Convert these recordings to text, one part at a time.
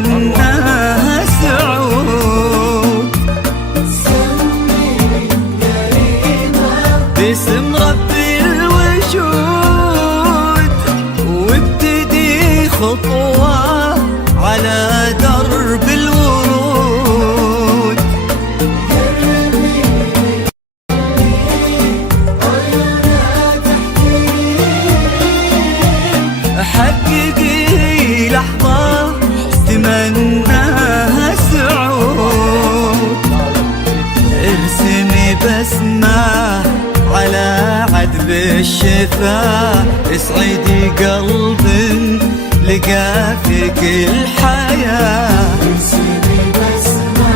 تتمناها سعود. باسم رب الوجود وابتدي خطوة على درب الورود. حققي لحظة تمناها سعود. ارسمي بسمة على عذب الشفاه. اسعدي قلب لقى فيك الحياة. ارسمي بسمة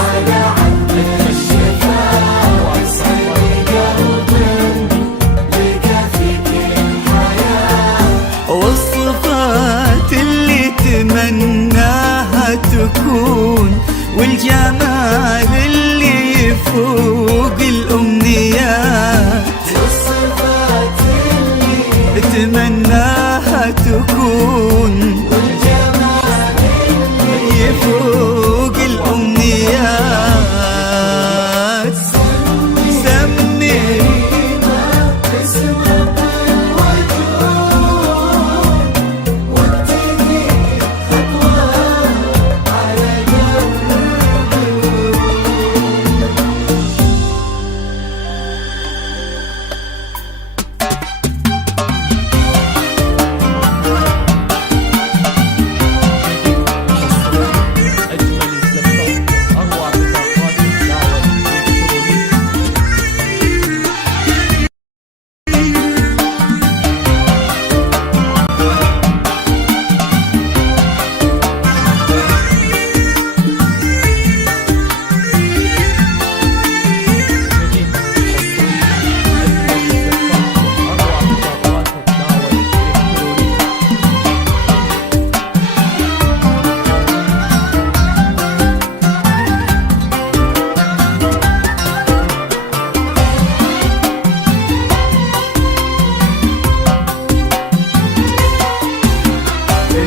على عذب الشفاه. اسعدي قلب لقى فيك الحياة. والصفات اللي تمناها تكون والجمال اللي يفوق الأمنيات. والصفات اللي تمناها تكون والجمال اللي يفوق الأمنيات. سمي باسم رب الوجود وابتدي خطوة على درب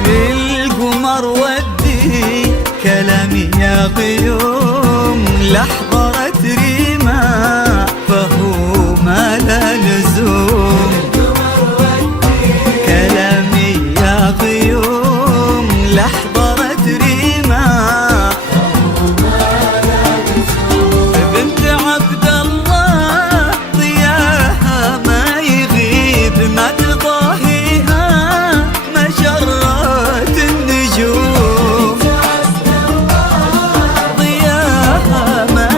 للقمر ودي كلامي يا غيوم. لحظة ريما فهو ما لا لزوم. كلامي يا غيوم لحظة ريما بنت عبد الله ضياها ما يغيب. ما تضاهيها مجرات النجوم. ضياها ما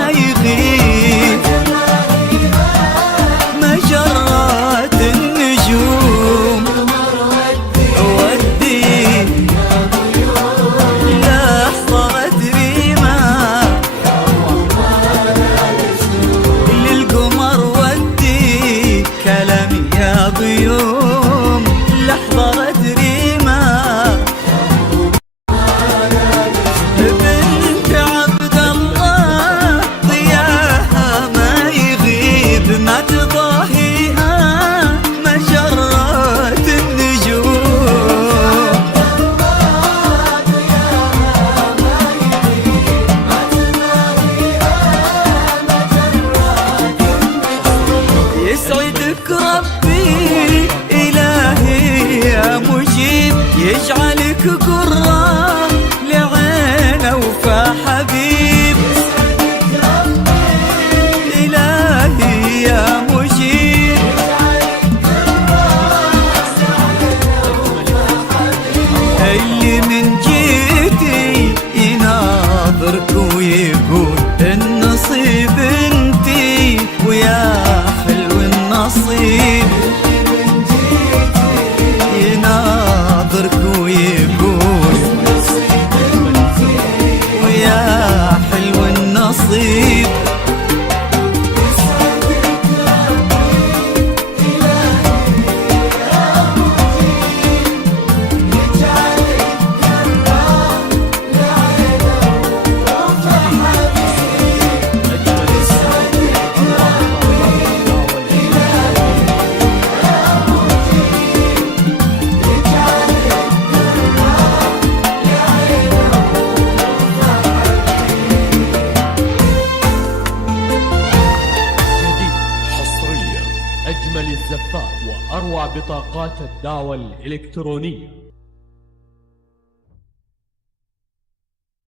بطاقات الدعوة الإلكترونية.